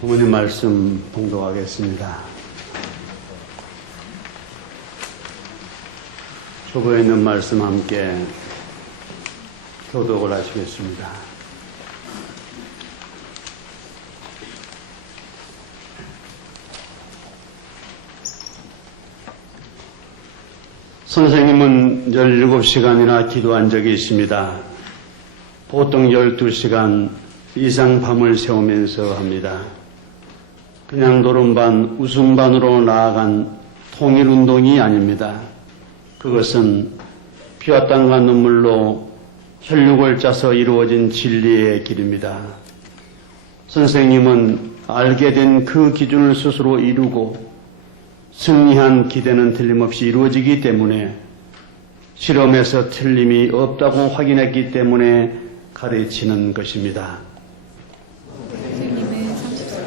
부모님 말씀 봉독하겠습니다. 초보에 있는 말씀 함께 교독을 하시겠습니다. 선생님은 17시간이나 기도한 적이 있습니다. 보통 12시간 이상 밤을 새우면서 합니다. 그냥 노름반, 웃음반으로 나아간 통일운동이 아닙니다. 그것은 피와 땀과 눈물로 혈육을 짜서 이루어진 진리의 길입니다. 선생님은 알게 된 그 기준을 스스로 이루고 승리한 기대는 틀림없이 이루어지기 때문에 실험에서 틀림이 없다고 확인했기 때문에 가르치는 것입니다. 선생님은 30살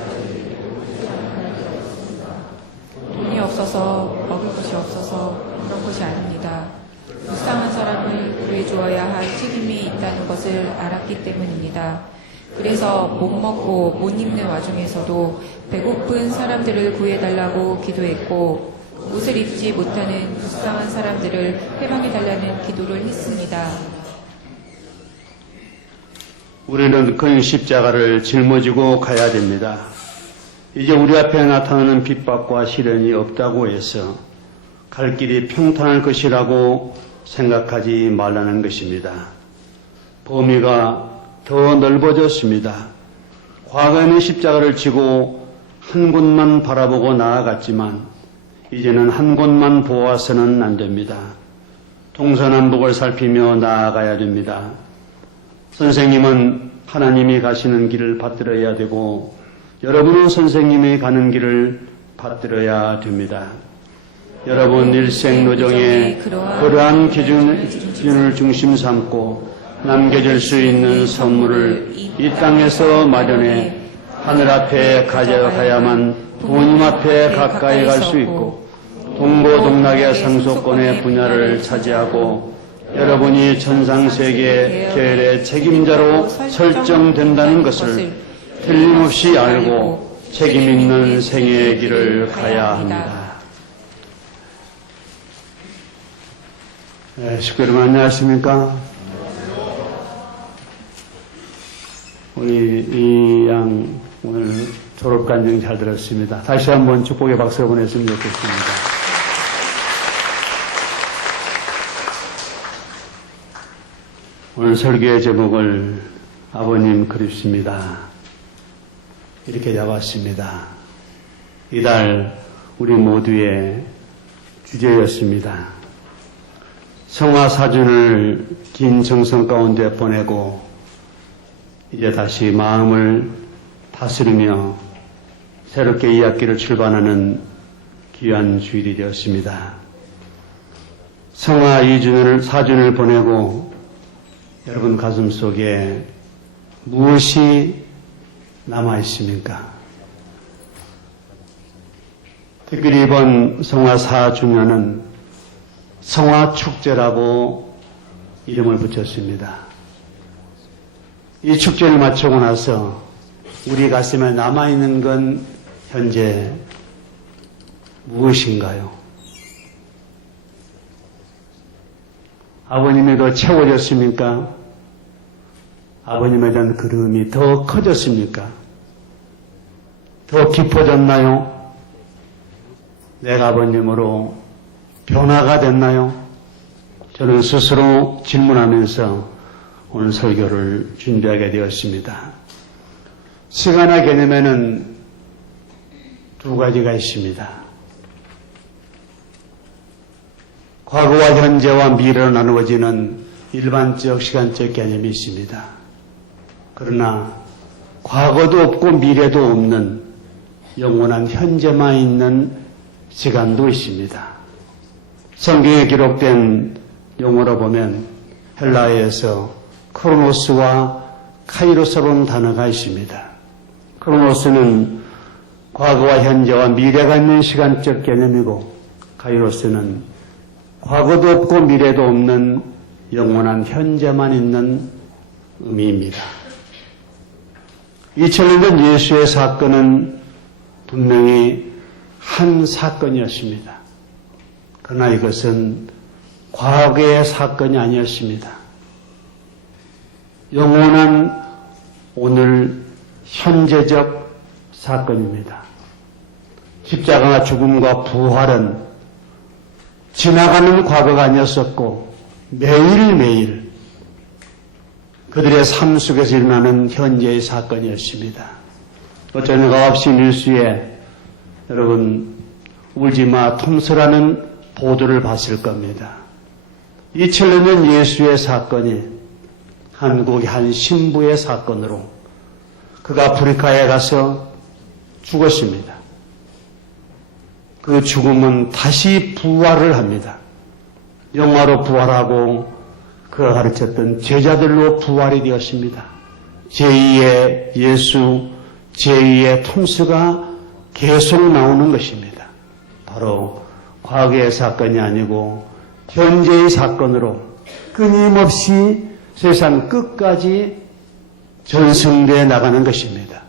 돈이 없어서 먹을 것이 없어서 그런 것이 아닙니다. 불쌍한 사람을 구해주어야 할 책임이 있다는 것을 알았기 때문입니다. 그래서 못 먹고 못 입는 와중에서도 배고픈 사람들을 구해달라고 기도했고 옷을 입지 못하는 불쌍한 사람들을 해방해달라는 기도를 했습니다. 우리는 그 십자가를 짊어지고 가야 됩니다. 이제 우리 앞에 나타나는 핍박과 시련이 없다고 해서 갈 길이 평탄할 것이라고 생각하지 말라는 것입니다. 범위가 더 넓어졌습니다. 과거에는 십자가를 지고 한 곳만 바라보고 나아갔지만 이제는 한 곳만 보아서는 안 됩니다. 동서남북을 살피며 나아가야 됩니다. 선생님은 하나님이 가시는 길을 받들어야 되고 여러분은 선생님이 가는 길을 받들어야 됩니다. 여러분 일생 노정에 그러한 기준을 중심 삼고 남겨질 수 있는 선물을 이 땅에서 마련해 하늘 앞에 가져가야만 부모님 앞에 가까이 갈 수 있고 동고동락의 상속권의 분야를 차지하고 여러분이 천상세계 계열의 책임자로 설정된다는 것을 틀림없이 알고 책임 있는 생애의 길을 가야 합니다. 네, 식구 여러분 안녕하십니까? 우리 이 양 오늘 졸업간증 잘 들었습니다. 다시 한번 축복의 박수 보냈으면 좋겠습니다. 오늘 설교의 제목을 아버님 그립습니다. 이렇게 잡았습니다. 이달 우리 모두의 주제였습니다. 성화사준을 긴 정성 가운데 보내고 이제 다시 마음을 다스리며 새롭게 2학기를 출발하는 귀한 주일이 되었습니다. 성화 4준을 보내고 여러분 가슴 속에 무엇이 남아 있습니까? 특별히 이번 성화 4주년은 성화축제라고 이름을 붙였습니다. 이 축제를 마치고 나서 우리 가슴에 남아있는 건 현재 무엇인가요? 아버님이 더 채워졌습니까? 아버님에 대한 그리움이 더 커졌습니까? 더 깊어졌나요? 내가 아버님으로 변화가 됐나요? 저는 스스로 질문하면서 오늘 설교를 준비하게 되었습니다. 시간의 개념에는 두 가지가 있습니다. 과거와 현재와 미래로 나누어지는 일반적 시간적 개념이 있습니다. 그러나 과거도 없고 미래도 없는 영원한 현재만 있는 시간도 있습니다. 성경에 기록된 용어로 보면 헬라어에서 크로노스와 카이로스라는 단어가 있습니다. 크로노스는 과거와 현재와 미래가 있는 시간적 개념이고 카이로스는 과거도 없고 미래도 없는 영원한 현재만 있는 의미입니다. 2000년 전 예수의 사건은 분명히 한 사건이었습니다. 그러나 이것은 과거의 사건이 아니었습니다. 영원한 오늘 현재적 사건입니다. 십자가 죽음과 부활은 지나가는 과거가 아니었었고 매일매일 그들의 삶 속에서 일어나는 현재의 사건이었습니다. 저녁 9시 뉴스에 여러분 울지마 톰스라는 보도를 봤을 겁니다. 2000년 전 예수의 사건이 한국의 한 신부의 사건으로 그가 아프리카에 가서 죽었습니다. 그 죽음은 다시 부활을 합니다. 영화로 부활하고 그가 가르쳤던 제자들로 부활이 되었습니다. 제2의 예수, 제2의 톰스가 계속 나오는 것입니다. 바로 과거의 사건이 아니고 현재의 사건으로 끊임없이 세상 끝까지 전승되어 나가는 것입니다.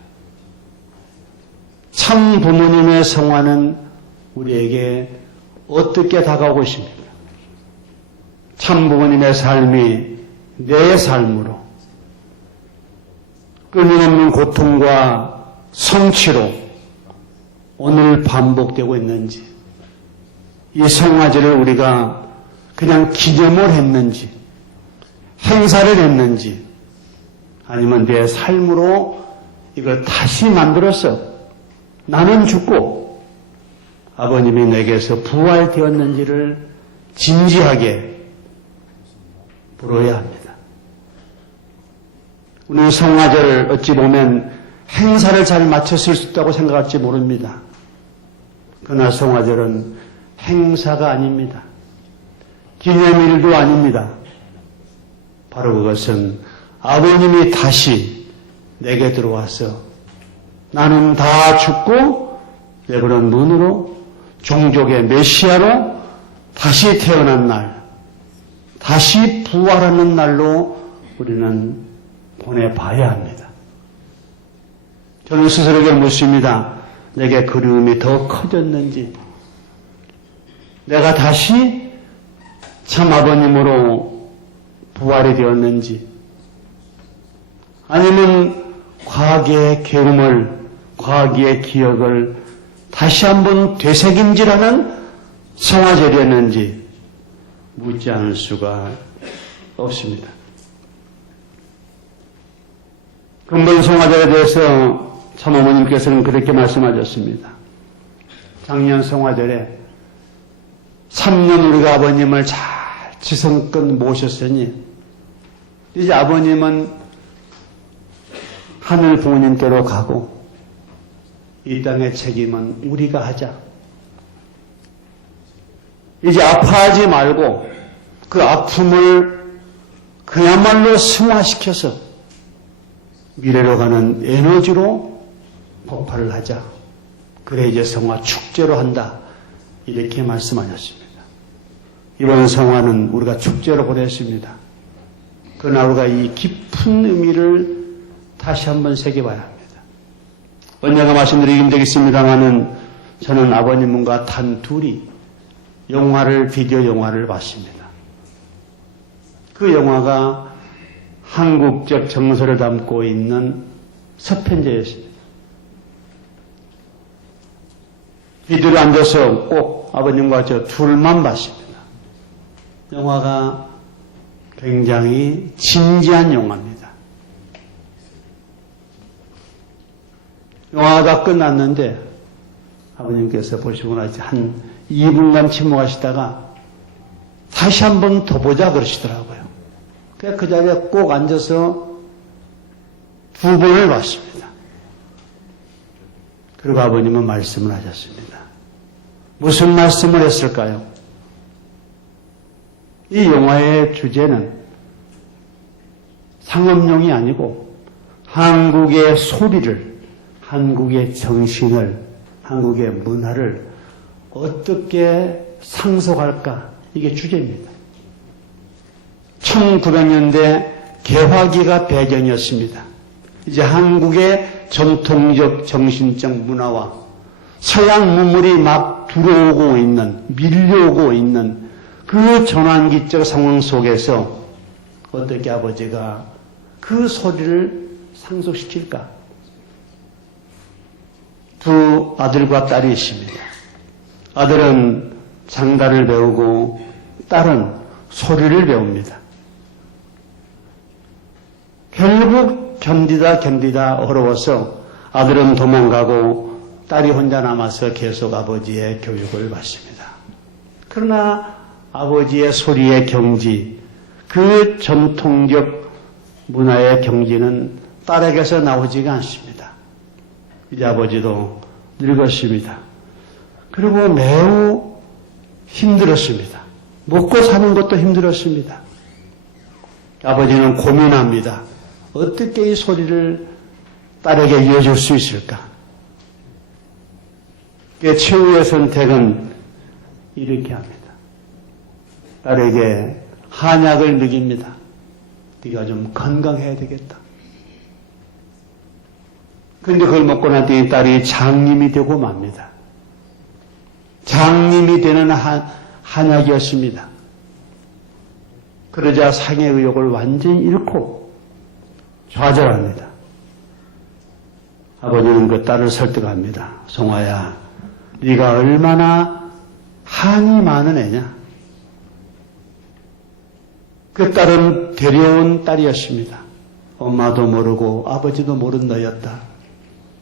참 부모님의 성화는 우리에게 어떻게 다가오고 있습니까? 참 부모님의 삶이 내 삶으로 끊임없는 고통과 성취로 오늘 반복되고 있는지, 이 성화제를 우리가 그냥 기념을 했는지, 행사를 했는지, 아니면 내 삶으로 이걸 다시 만들어서 나는 죽고 아버님이 내게서 부활되었는지를 진지하게 물어야 합니다. 우리 성화제를 어찌 보면 행사를 잘 마쳤을 수 있다고 생각할지 모릅니다. 그러나 성화제는 행사가 아닙니다. 기념일도 아닙니다. 바로 그것은 아버님이 다시 내게 들어와서 나는 다 죽고 내 그런 눈으로 종족의 메시아로 다시 태어난 날, 다시 부활하는 날로 우리는 보내봐야 합니다. 저는 스스로에게 묻습니다. 내게 그리움이 더 커졌는지, 내가 다시 참 아버님으로 부활이 되었는지, 아니면 과거의 괴로움을, 과거의 기억을 다시 한번 되새김질하는 성화제였는지 묻지 않을 수가 없습니다. 근본 성화제에 대해서 참어머님께서는 그렇게 말씀하셨습니다. 작년 성화절에 3년 우리가 아버님을 잘 지성껏 모셨으니 이제 아버님은 하늘 부모님께로 가고 이 땅의 책임은 우리가 하자. 이제 아파하지 말고 그 아픔을 그야말로 승화시켜서 미래로 가는 에너지로 폭발을 하자. 그래 이제 성화 축제로 한다. 이렇게 말씀하셨습니다. 이번 성화는 우리가 축제로 보냈습니다. 그러나 우리가 이 깊은 의미를 다시 한번 새겨봐야 합니다. 언젠가 말씀드리긴 되겠습니다만은 저는 아버님과 단 둘이 비디오 영화를 봤습니다. 그 영화가 한국적 정서를 담고 있는 서편제였습니다. 비디오에 앉아서 꼭 아버님과 저 둘만 봤습니다. 영화가 굉장히 진지한 영화입니다. 영화가 다 끝났는데 아버님께서 보시고 나서 한 2분간 침묵하시다가 다시 한 번 더 보자 그러시더라고요. 그래서 그 자리에 꼭 앉아서 2번을 봤습니다. 그리고 아버님은 말씀을 하셨습니다. 무슨 말씀을 했을까요? 이 영화의 주제는 상업용이 아니고 한국의 소리를, 한국의 정신을, 한국의 문화를 어떻게 상속할까? 이게 주제입니다. 1900년대 개화기가 배경이었습니다. 이제 한국의 전통적 정신적 문화와 서양 문물이 막 들어오고 있는, 밀려오고 있는 그 전환기적 상황 속에서 어떻게 아버지가 그 소리를 상속시킬까? 두 아들과 딸이 있습니다. 아들은 장가를 배우고 딸은 소리를 배웁니다. 결국 견디다 어려워서 아들은 도망가고 딸이 혼자 남아서 계속 아버지의 교육을 받습니다. 그러나 아버지의 소리의 경지, 그 전통적 문화의 경지는 딸에게서 나오지가 않습니다. 이제 아버지도 늙었습니다. 그리고 매우 힘들었습니다. 먹고 사는 것도 힘들었습니다. 아버지는 고민합니다. 어떻게 이 소리를 딸에게 이어줄 수 있을까? 최후의 선택은 이렇게 합니다. 딸에게 한약을 먹입니다. 네가 좀 건강해야 되겠다. 그런데 그걸 먹고 난 뒤에 딸이 장님이 되고 맙니다. 장님이 되는 한약이었습니다. 그러자 상해 의욕을 완전히 잃고 좌절합니다. 아버지는 그 딸을 설득합니다. 송아야, 네가 얼마나 한이 많은 애냐? 그 딸은 데려온 딸이었습니다. 엄마도 모르고 아버지도 모르는 너였다.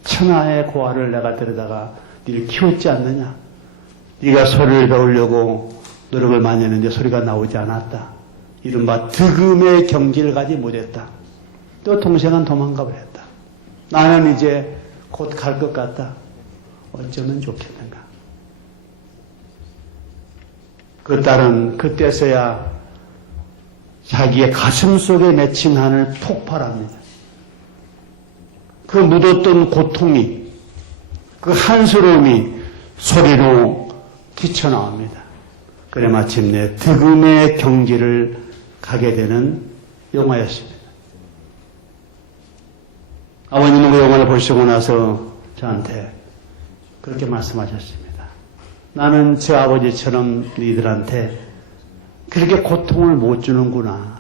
천하의 고아를 내가 데려다가 네를 키웠지 않느냐? 네가 소리를 배우려고 노력을 많이 했는데 소리가 나오지 않았다. 이른바 득음의 경지를 가지 못했다. 또 동생은 도망가 버렸다. 나는 이제 곧 갈 것 같다. 어쩌면 좋겠는가? 그 딸은 그때서야 자기의 가슴 속에 맺힌 한을 폭발합니다. 그 묻었던 고통이, 그 한스러움이 소리로 뛰쳐나옵니다. 그래 마침내 득음의 경지를 가게 되는 영화였습니다. 아버님은 그 영화를 보시고 나서 저한테 그렇게 말씀하셨습니다. 나는 저 아버지처럼 너희들한테 그렇게 고통을 못 주는구나.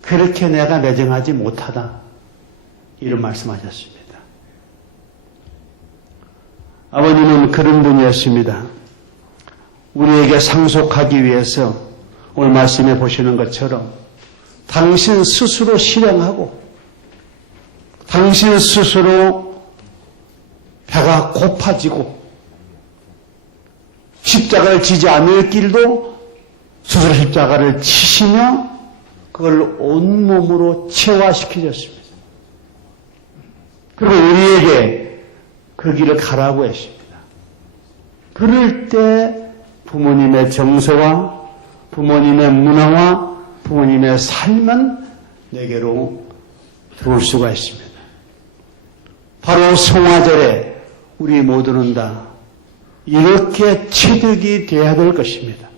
그렇게 내가 매정하지 못하다. 이런 말씀하셨습니다. 아버님은 그런 분이었습니다. 우리에게 상속하기 위해서 오늘 말씀해 보시는 것처럼 당신 스스로 실행하고 당신 스스로 배가 고파지고 십자가를 지지 않을 길도 스스로 십자가를 치시며 그걸 온몸으로 체화시키셨습니다. 그리고 우리에게 그 길을 가라고 했습니다. 그럴 때 부모님의 정서와 부모님의 문화와 부모님의 삶은 내게로 들어올 수가 있습니다. 바로 성화절에 우리 모두는 다 이렇게 체득이 되어야 될 것입니다.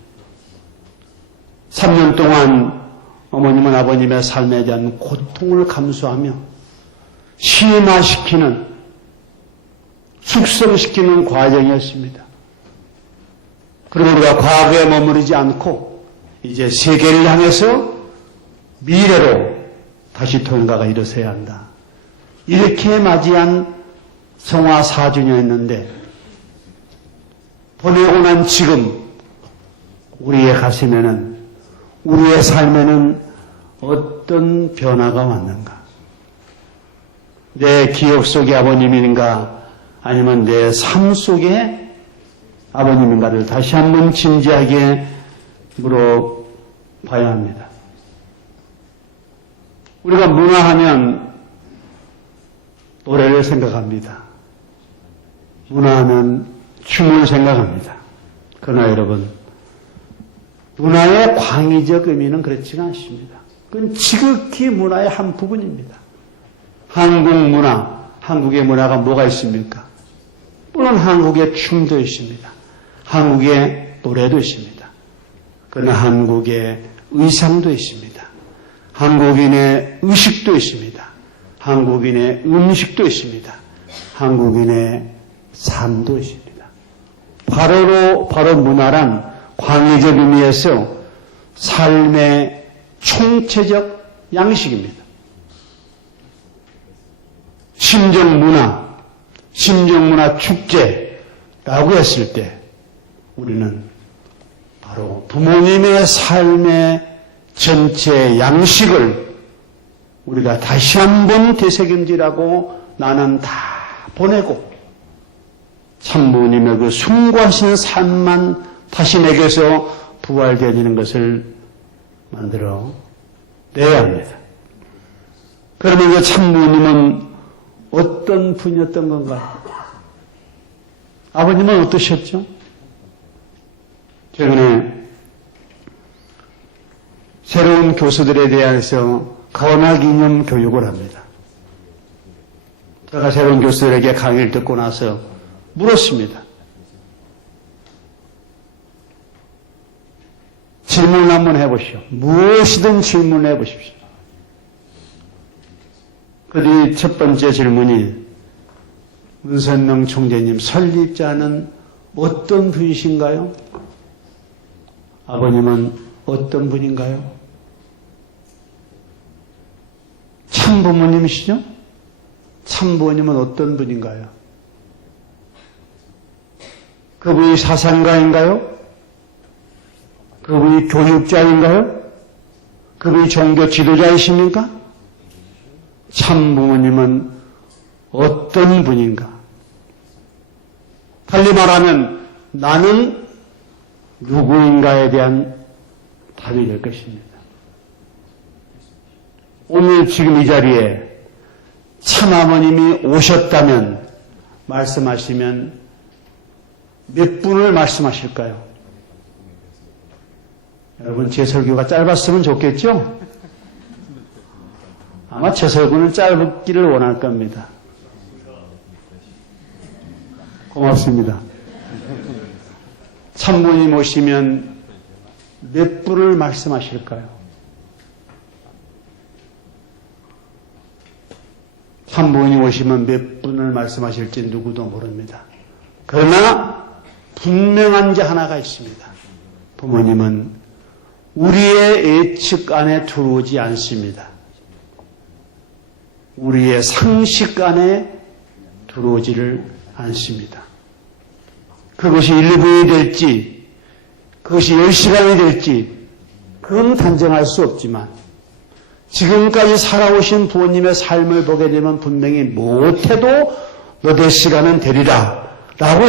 3년 동안 어머님은 아버님의 삶에 대한 고통을 감수하며 심화시키는, 숙성시키는 과정이었습니다. 그리고 우리가 과거에 머무르지 않고 이제 세계를 향해서 미래로 다시 통과가 일어서야 한다. 이렇게 맞이한 성화 4주년이었는데 보내고 난 지금 우리의 가슴에는, 우리의 삶에는 어떤 변화가 왔는가? 내 기억 속의 아버님인가 아니면 내 삶 속의 아버님인가를 다시 한번 진지하게 물어봐야 합니다. 우리가 문화하면 노래를 생각합니다. 문화하면 춤을 생각합니다. 그러나 여러분, 문화의 광의적 의미는 그렇지가 않습니다. 그건 지극히 문화의 한 부분입니다. 한국 문화, 한국의 문화가 뭐가 있습니까? 물론 한국의 춤도 있습니다. 한국의 노래도 있습니다. 그러나 한국의 의상도 있습니다. 한국인의 의식도 있습니다. 한국인의 음식도 있습니다. 한국인의 삶도 있습니다. 바로 문화란 광의적 의미에서 삶의 총체적 양식입니다. 심정문화 축제라고 했을 때 우리는 바로 부모님의 삶의 전체 양식을 우리가 다시 한번 되새김질하고 나는 다 보내고 참부모님의 그 숭고하신 삶만 다시 내게서 부활되어지는 것을 만들어 내야 합니다. 그러면 그 참부모님은 어떤 분이었던 건가요? 아버님은 어떠셨죠? 최근에 새로운 교수들에 대해서 건학이념 교육을 합니다. 제가 새로운 교수들에게 강의를 듣고 나서 물었습니다. 질문 한번 해보시오. 무엇이든 질문해 보십시오. 그뒤 첫 번째 질문이 문선명 총재님 설립자는 어떤 분이신가요? 아버님은 어떤 분인가요? 참부모님이시죠? 참부모님은 어떤 분인가요? 그분이 사상가인가요? 그분이 교육자인가요? 그분이 종교 지도자이십니까? 참부모님은 어떤 분인가? 달리 말하면 나는 누구인가에 대한 답이 될 것입니다. 오늘 지금 이 자리에 참아버님이 오셨다면 말씀하시면 몇 분을 말씀하실까요? 여러분 제 설교가 짧았으면 좋겠죠? 아마 제 설교는 짧기를 원할 겁니다. 고맙습니다. 참부모님 오시면 몇 분을 말씀하실까요? 참부모님 오시면 몇 분을 말씀하실지 누구도 모릅니다. 그러나 분명한 게 하나가 있습니다. 부모님은 우리의 예측 안에 들어오지 않습니다. 우리의 상식 안에 들어오지를 않습니다. 그것이 1분이 될지 그것이 10시간이 될지 그건 단정할 수 없지만 지금까지 살아오신 부모님의 삶을 보게 되면 분명히 못해도 너의 시간은 되리라 라고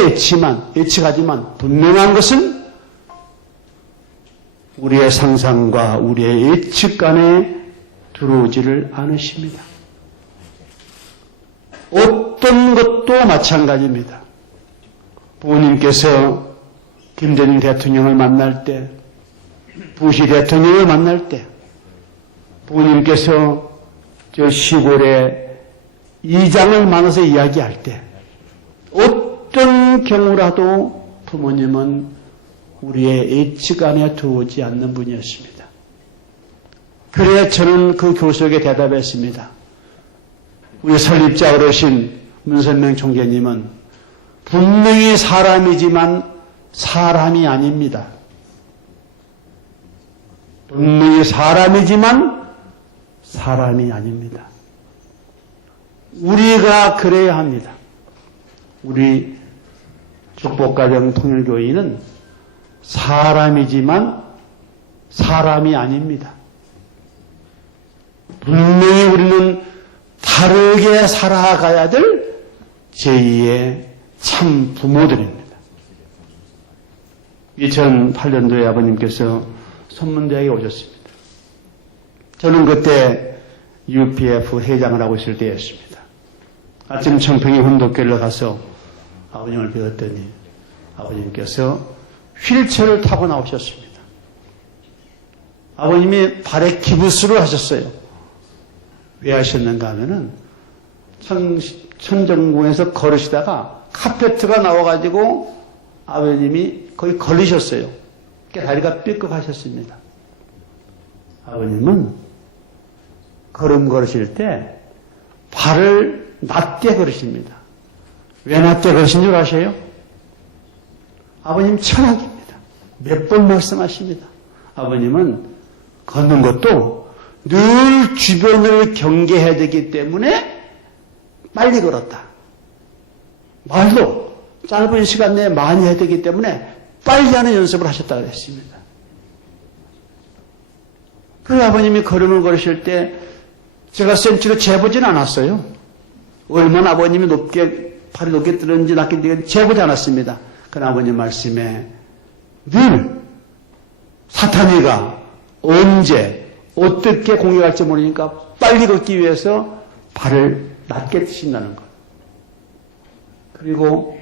예측하지만 분명한 것은 우리의 상상과 우리의 예측 안에 들어오지를 않으십니다. 어떤 것도 마찬가지입니다. 부모님께서 김대중 대통령을 만날 때, 부시 대통령을 만날 때, 부모님께서 저 시골에 이장을 만나서 이야기할 때, 어떤 경우라도 부모님은 우리의 예측 안에 들어오지 않는 분이었습니다. 그래 저는 그 교수에게 대답했습니다. 우리 설립자 어르신 문선명 총재님은 분명히 사람이지만 사람이 아닙니다. 분명히 사람이지만 사람이 아닙니다. 우리가 그래야 합니다. 우리 축복가정 통일교회는 사람이지만 사람이 아닙니다. 분명히 우리는 다르게 살아가야 될 제2의 참 부모들입니다. 2008년도에 아버님께서 선문대학에 오셨습니다. 저는 그때 UPF 회장을 하고 있을 때였습니다. 아침 청평이 훈독교회로 가서 아버님을 뵈었더니 아버님께서 휠체어를 타고 나오셨습니다. 아버님이 발에 기부스를 하셨어요. 왜 하셨는가 하면은 천정궁에서 걸으시다가 카페트가 나와가지고 아버님이 거의 걸리셨어요. 다리가 삐끗하셨습니다. 아버님은 걸음 걸으실 때 발을 낮게 걸으십니다. 왜 낮게 걸으신 줄 아세요? 아버님 철학입니다. 몇 번 말씀하십니다. 아버님은 걷는 것도 늘 주변을 경계해야 되기 때문에 빨리 걸었다. 말도 짧은 시간 내에 많이 해야 되기 때문에 빨리 하는 연습을 하셨다고 그랬습니다. 그 아버님이 걸음을 걸으실 때 제가 센치로 재보진 않았어요. 얼마나 아버님이 팔이 높게 들었는지 낮게 재보지 않았습니다. 그 아버님 말씀에 늘 사탄이가 언제 어떻게 공격할지 모르니까 빨리 걷기 위해서 발을 낮게 드신다는 것. 그리고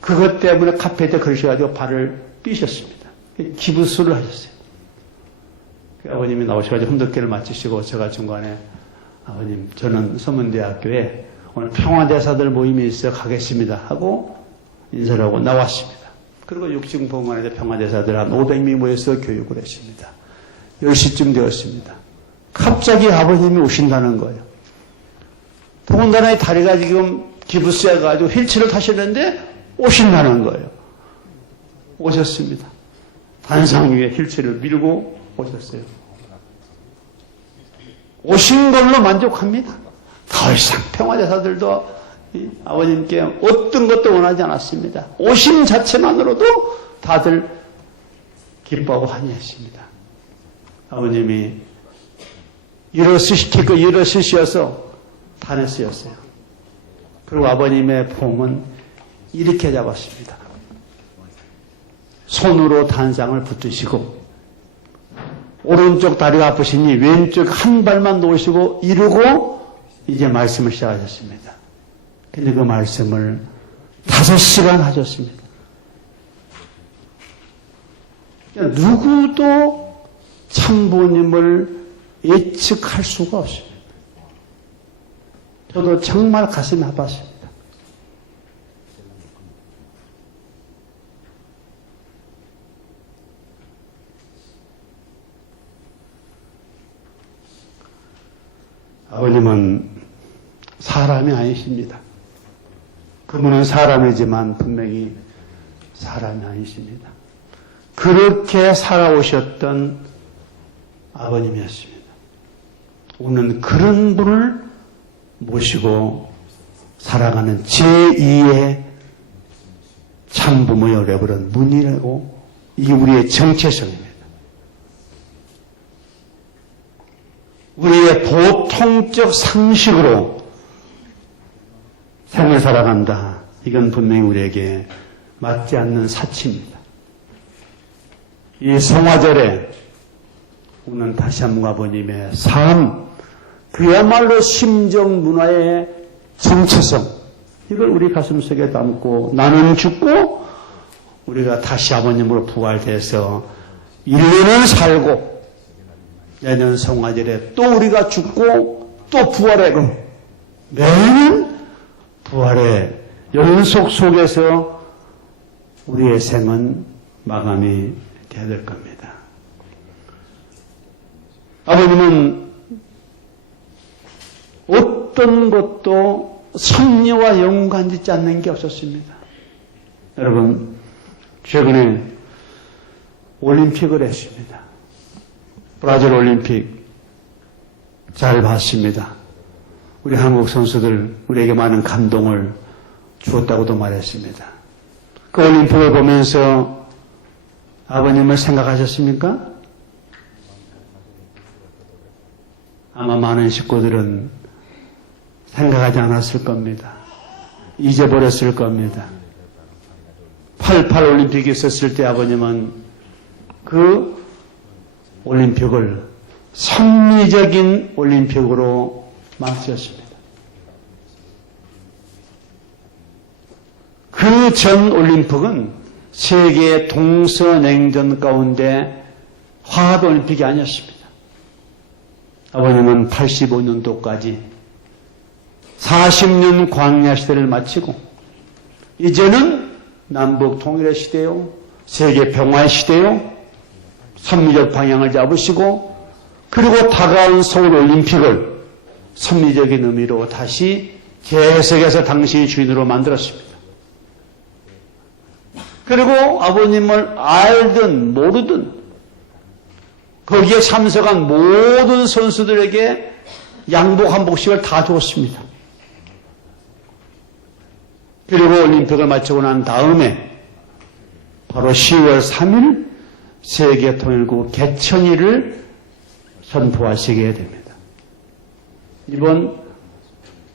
그것 때문에 카페에 걸으셔가지고 발을 삐셨습니다. 기부술을 하셨어요. 그 아버님이 나오셔가지고 훈독회를 마치시고 제가 중간에 아버님 저는 서문대학교에 오늘 평화대사들 모임이 있어 가겠습니다 하고 인사를 하고 나왔습니다. 그리고 육중봉안에서 평화대사들 한 500명이 모여서 교육을 했습니다. 10시쯤 되었습니다. 갑자기 아버님이 오신다는 거예요. 더군다나 다리가 지금 기부스여가지고 휠체어를 타시는데 오신다는 거예요. 오셨습니다. 단상 위에 휠체어를 밀고 오셨어요. 오신 걸로 만족합니다. 더 이상 평화대사들도 아버님께 어떤 것도 원하지 않았습니다. 오심 자체만으로도 다들 기뻐하고 환희했습니다. 아버님이 일어서셔서 단에 쓰였어요. 그리고 아버님의 폼은 이렇게 잡았습니다. 손으로 단상을 붙으시고 오른쪽 다리가 아프시니 왼쪽 한 발만 놓으시고 이러고 이제 말씀을 시작하셨습니다. 근데 그 말씀을 5시간 하셨습니다. 누구도 참부님을 예측할 수가 없습니다. 저도 정말 가슴이 아팠습니다. 아버님은 사람이 아니십니다. 그분은 사람이지만 분명히 사람이 아니십니다. 그렇게 살아오셨던 아버님이었습니다. 오늘 그런 분을 모시고 살아가는 제2의 참부모의 레벨은 문이라고 이게 우리의 정체성입니다. 우리의 보통적 상식으로 생을 살아간다. 이건 분명히 우리에게 맞지 않는 사치입니다. 이 성화절에 오늘 다시 한번 아버님의 삶, 그야말로 심정 문화의 정체성, 이걸 우리 가슴속에 담고 나는 죽고 우리가 다시 아버님으로 부활돼서 1년을 살고 내년 성화절에 또 우리가 죽고 또 부활하고 매년 부활의 연속 속에서 우리의 생은 마감이 되어야 될 겁니다. 아버님은 어떤 것도 섭리와 연관 짓지 않는 게 없었습니다. 여러분, 최근에 올림픽을 했습니다. 브라질 올림픽 잘 봤습니다. 우리 한국 선수들 우리에게 많은 감동을 주었다고도 말했습니다. 그 올림픽을 보면서 아버님을 생각하셨습니까? 아마 많은 식구들은 생각하지 않았을 겁니다. 잊어버렸을 겁니다. 88 올림픽이 있었을 때 아버님은 그 올림픽을 섭리적인 올림픽으로 만드셨습니다. 그 전 올림픽은 세계 동서냉전 가운데 화합 올림픽이 아니었습니다. 아버님은 85년도까지 40년 광야 시대를 마치고 이제는 남북 통일의 시대요, 세계 평화의 시대요, 섭리적 방향을 잡으시고 그리고 다가온 서울 올림픽을 섭리적인 의미로 다시 재해석해서 당신이 주인으로 만들었습니다. 그리고 아버님을 알든 모르든 거기에 참석한 모든 선수들에게 양복 한 복씩을 다 줬습니다. 그리고 올림픽을 마치고 난 다음에 바로 10월 3일 세계통일국 개천일을 선포하시게 됩니다. 이번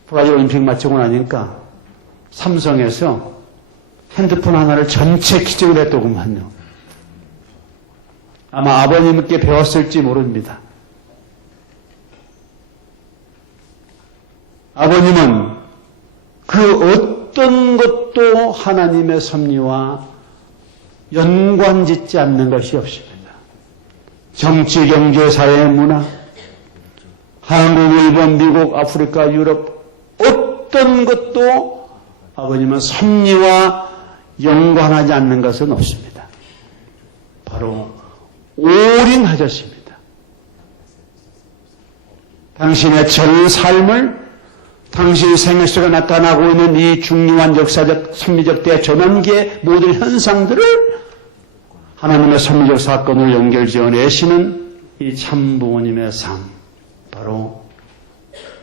브라질 올림픽 마치고 나니까 삼성에서 핸드폰 하나를 전체 기증을 했더구만요. 아마 아버님께 배웠을지 모릅니다. 아버님은 그 어떤 것도 하나님의 섭리와 연관짓지 않는 것이 없습니다. 정치, 경제, 사회, 문화, 한국, 일본, 미국, 아프리카, 유럽 어떤 것도 아버님은 섭리와 연관하지 않는 것은 없습니다. 바로 올인하셨습니다. 당신의 전 삶을 당신의 생애 속에 나타나고 있는 이 중요한 역사적, 섭리적 대전환기의 모든 현상들을 하나님의 섭리적 사건을 연결지어 내시는 이 참부모님의 삶, 바로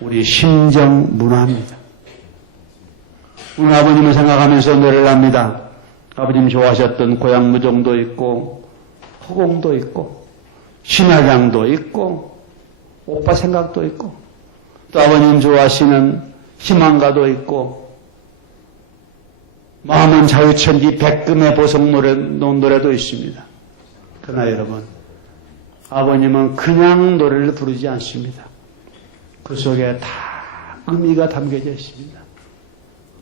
우리 심정 문화입니다. 오늘 아버님을 생각하면서 노래를 합니다. 아버님 좋아하셨던 고향무정도 있고 허공도 있고 신화장도 있고 오빠 생각도 있고 또 아버님 좋아하시는 희망가도 있고 마음은 자유천지 백금의 보석 노래도 있습니다. 그러나 여러분 아버님은 그냥 노래를 부르지 않습니다. 그 속에 다 의미가 담겨져 있습니다.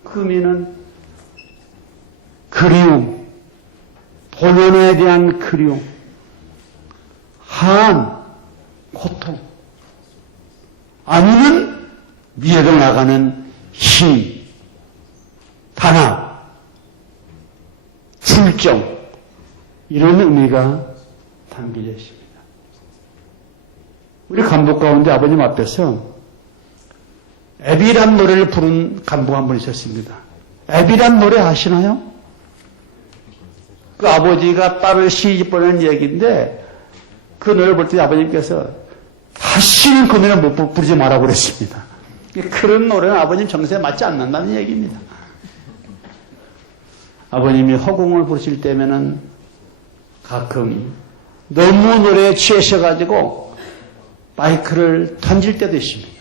그 의미는 그리움, 본연에 대한 그리움, 한, 고통, 아니면 미래로 나가는 힘, 단합, 출정, 이런 의미가 담겨져 있습니다. 우리 간부 가운데 아버님 앞에서 애비란 노래를 부른 간부가 한 분 있었습니다. 애비란 노래 아시나요? 그 아버지가 딸을 시집 보낸 얘기인데 그 노래를 볼 때 아버님께서 다시는 그 노래 못 부르지 말라고 그랬습니다. 그런 노래는 아버님 정서에 맞지 않는다는 얘기입니다. 아버님이 허공을 부르실 때면은 가끔 너무 노래에 취하셔가지고 마이크를 던질 때도 있습니다.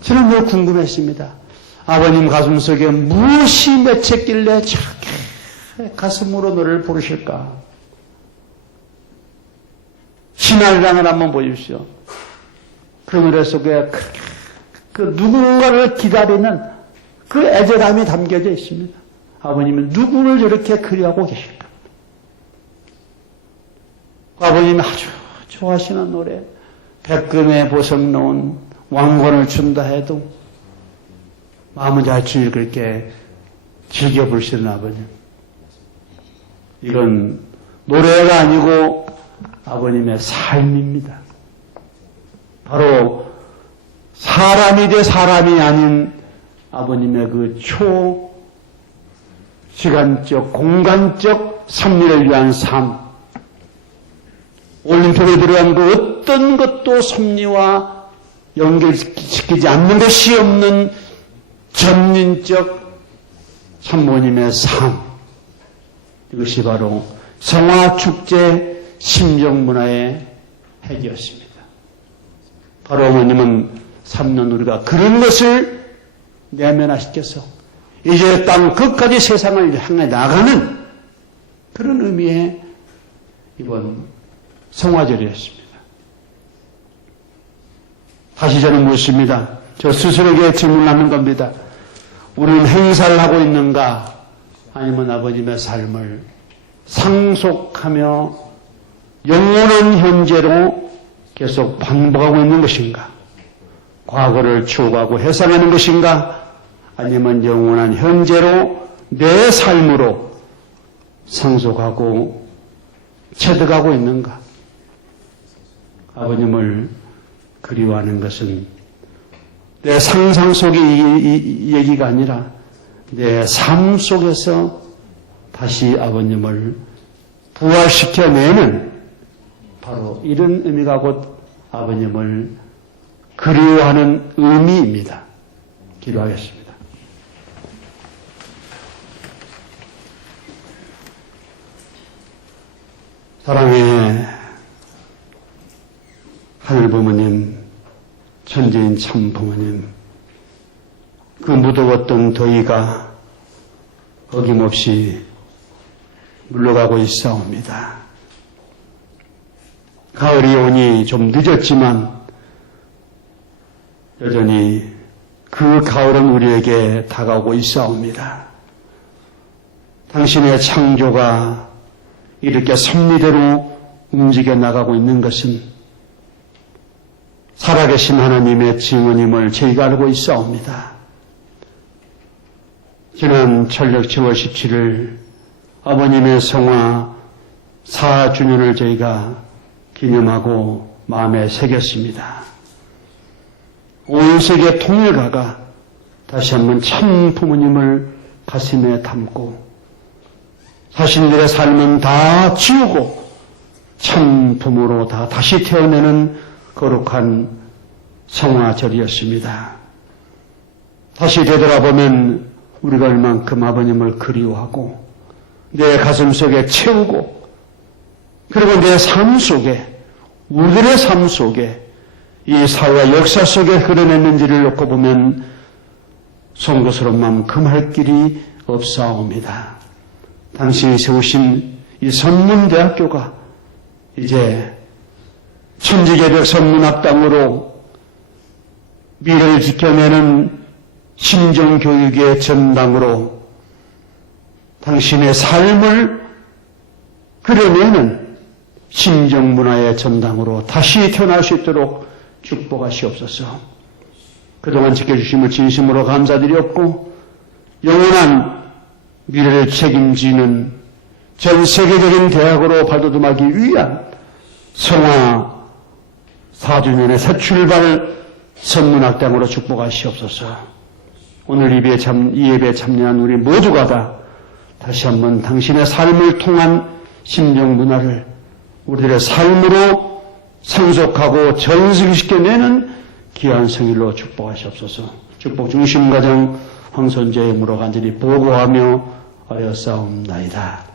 저는 늘 궁금했습니다. 아버님 가슴속에 무엇이 맺혔길래 저렇게 가슴으로 노래를 부르실까? 신앙을 한번 보십시오. 그 노래 속에 그 누군가를 기다리는 그 애절함이 담겨져 있습니다. 아버님은 누구를 저렇게 그리하고 계실까? 아버님이 아주 좋아하시는 노래, 백금의 보석 놓은 왕관을 준다 해도 마음은 자주 그렇게 즐겨 부르시는 아버님. 이건 노래가 아니고 아버님의 삶입니다. 바로 사람이 돼 사람이 아닌 아버님의 그 초시간적, 공간적 섭리를 위한 삶. 올림픽에 들어간 그 어떤 것도 섭리와 연결시키지 않는 것이 없는 전인적 참모님의 삶. 이것이 바로 성화축제 심정문화의 핵이었습니다. 바로 어머님은 3년 우리가 그런 것을 내면화시켜서 이제 땅 끝까지 세상을 향해 나가는 그런 의미의 이번 성화절이었습니다. 다시 저는 묻습니다. 저 스스로에게 질문하는 겁니다. 우리는 행사를 하고 있는가? 아니면 아버님의 삶을 상속하며 영원한 현재로 계속 반복하고 있는 것인가? 과거를 추억하고 해상하는 것인가? 아니면 영원한 현재로 내 삶으로 상속하고 체득하고 있는가? 아버님을 그리워하는 것은 내 상상 속의 이 얘기가 아니라 내 삶 속에서 다시 아버님을 부활시켜내는 바로 이런 의미가 곧 아버님을 그리워하는 의미입니다. 기도하겠습니다. 사랑의 하늘 부모님, 천지인 참 부모님, 그 무더웠던 더위가 어김없이 물러가고 있사옵니다. 가을이 오니 좀 늦었지만 여전히 그 가을은 우리에게 다가오고 있사옵니다. 당신의 창조가 이렇게 섭리대로 움직여 나가고 있는 것은 살아계신 하나님의 증언임을 저희가 알고 있사옵니다. 지난 철력 10월 17일 아버님의 성화 4주년을 저희가 기념하고 마음에 새겼습니다. 온 세계 통일가가 다시 한번 참 부모님을 가슴에 담고 자신들의 삶은 다 지우고 참 부모로 다 다시 태어내는 거룩한 성화절이었습니다. 다시 되돌아보면 우리가 얼만큼 아버님을 그리워하고 내 가슴 속에 채우고 그리고 내 삶 속에 우리들의 삶 속에 이 사회와 역사 속에 흐려냈는지를 놓고 보면 송구스러운 마음 금할 길이 없사옵니다. 당신이 세우신 이 선문대학교가 이제 천지개벽 선문학당으로 미래를 지켜내는 심정교육의 전당으로 당신의 삶을 그려내는 심정문화의 전당으로 다시 태어날 수 있도록 축복하시옵소서. 그동안 지켜주심을 진심으로 감사드렸고 영원한 미래를 책임지는 전 세계적인 대학으로 발돋움하기 위한 성화 4주년의 새 출발 선문학당으로 축복하시옵소서. 오늘 이 예배에 참여한 우리 모두가 다 다시 한번 당신의 삶을 통한 심정문화를 우리들의 삶으로 상속하고 전승시켜내는 귀한 성일로 축복하시옵소서. 축복 중심가정 황선재의 무로 간절히 보고하며 하였사옵나이다.